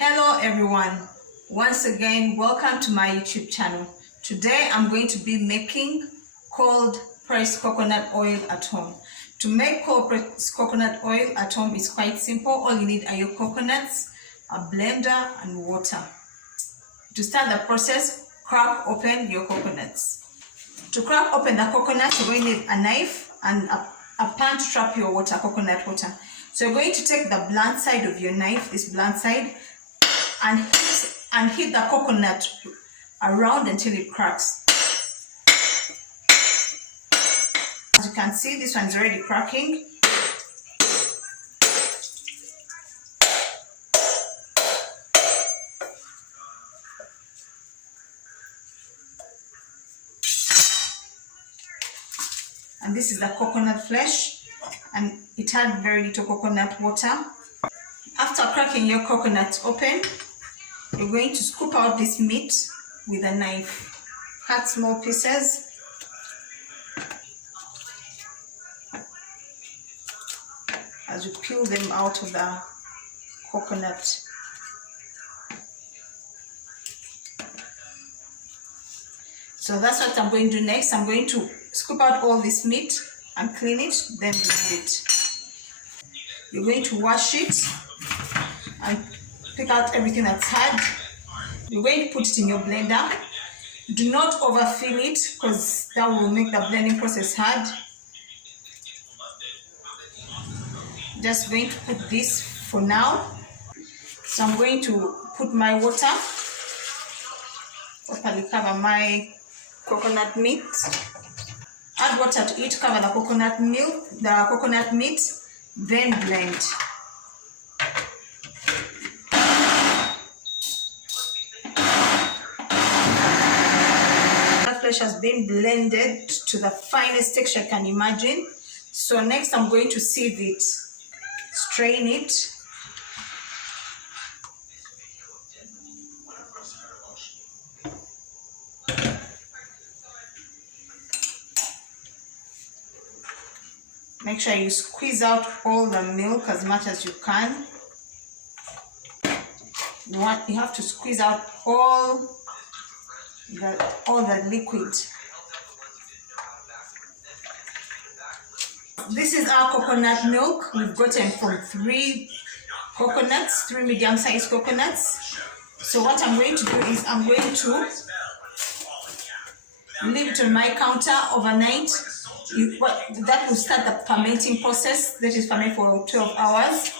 Hello everyone, once again welcome to my YouTube channel. Today I'm going to be making cold pressed coconut oil at home. To make cold pressed coconut oil at home is quite simple. All you need are your coconuts, a blender and water. To start the process, crack open your coconuts. To crack open the coconut, you're going to need a knife and a pan to trap your coconut water. So you're going to take the blunt side of your knife, this blunt side, and hit the coconut around until it cracks. As you can see, this one's already cracking. And this is the coconut flesh, and it had very little coconut water. After cracking your coconut open, you're going to scoop out this meat with a knife. Cut small pieces. As you peel them out of the coconut. So that's what I'm going to do next. I'm going to scoop out all this meat and clean it, then blend it. You're going to wash it and pick out everything that's hard. You're going to put it in your blender. Do not overfill it because that will make the blending process hard. Just going to put this for now. So I'm going to put my water, properly cover my coconut meat. Add water to it, cover the coconut meat, then blend. Has been blended to the finest texture I can imagine. So next I'm going to sieve it, strain it. Make sure you squeeze out all the milk as much as you can. You have to squeeze out all the liquid. This is our coconut milk. We've gotten from 3 medium-sized coconuts. So what I'm going to do is I'm going to leave it on my counter overnight. That will start the fermenting process. That is ferment for 12 hours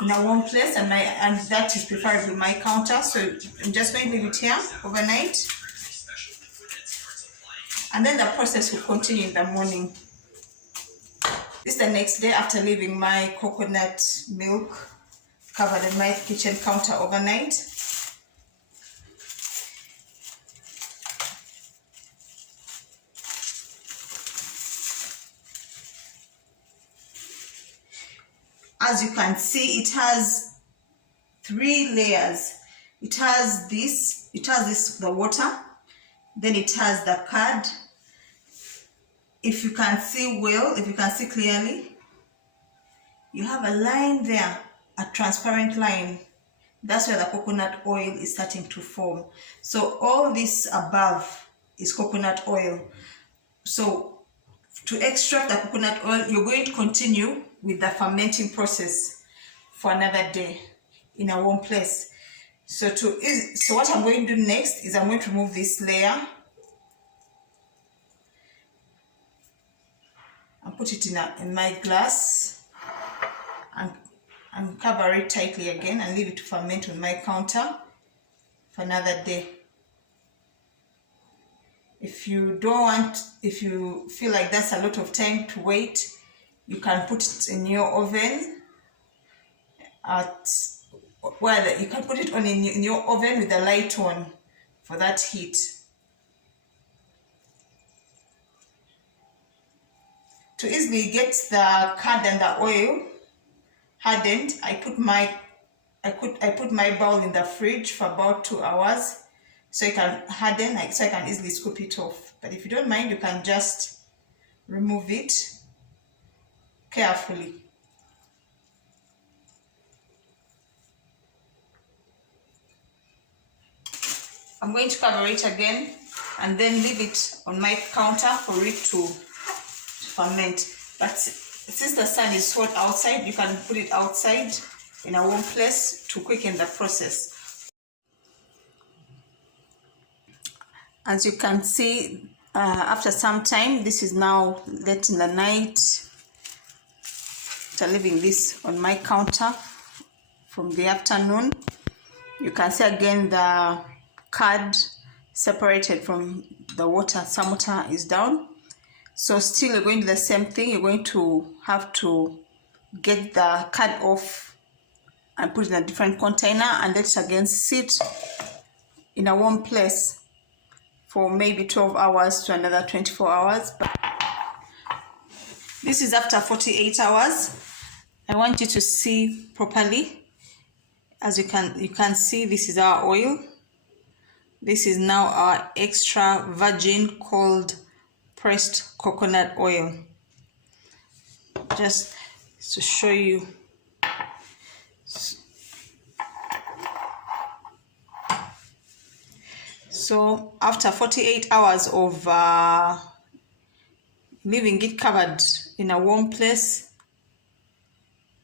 in a warm place, and that is preferably my counter. So I'm just going to leave it here overnight, and then the process will continue in the morning. This is the next day after leaving my coconut milk covered in my kitchen counter overnight. As you can see, it has 3 layers. It has the water, then it has the curd. If you can see clearly, you have a line there, a transparent line. That's where the coconut oil is starting to form. So all this above is coconut oil. So to extract the coconut oil, you're going to continue with the fermenting process for another day in a warm place. So what I'm going to do next is I'm going to remove this layer and put it in my glass and cover it tightly again and leave it to ferment on my counter for another day. If you feel like that's a lot of time to wait, you can put it in your oven you can put it on in your oven with the light on for that heat. To easily get the curd and the oil hardened, I put my bowl in the fridge for about 2 hours so it can harden, so I can easily scoop it off. But if you don't mind, you can just remove it carefully. I'm going to cover it again and then leave it on my counter for it to ferment. But since the sun is hot outside, you can put it outside in a warm place to quicken the process. As you can see, after some time, this is now late in the night. After leaving this on my counter from the afternoon, you can see again the curd separated from the water. Some water is down. So still you're going to do the same thing. You're going to have to get the curd off and put it in a different container and let it again sit in a warm place for maybe 12 hours to another 24 hours. But this is after 48 hours. I want you to see properly. As you can see, this is our oil. This is now our extra virgin cold pressed coconut oil. Just to show you. So after 48 hours of leaving it covered in a warm place,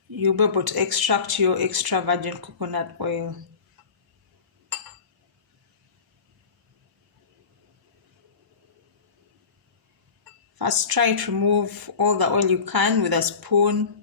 you'll be able to extract your extra virgin coconut oil. First, try to remove all the oil you can with a spoon.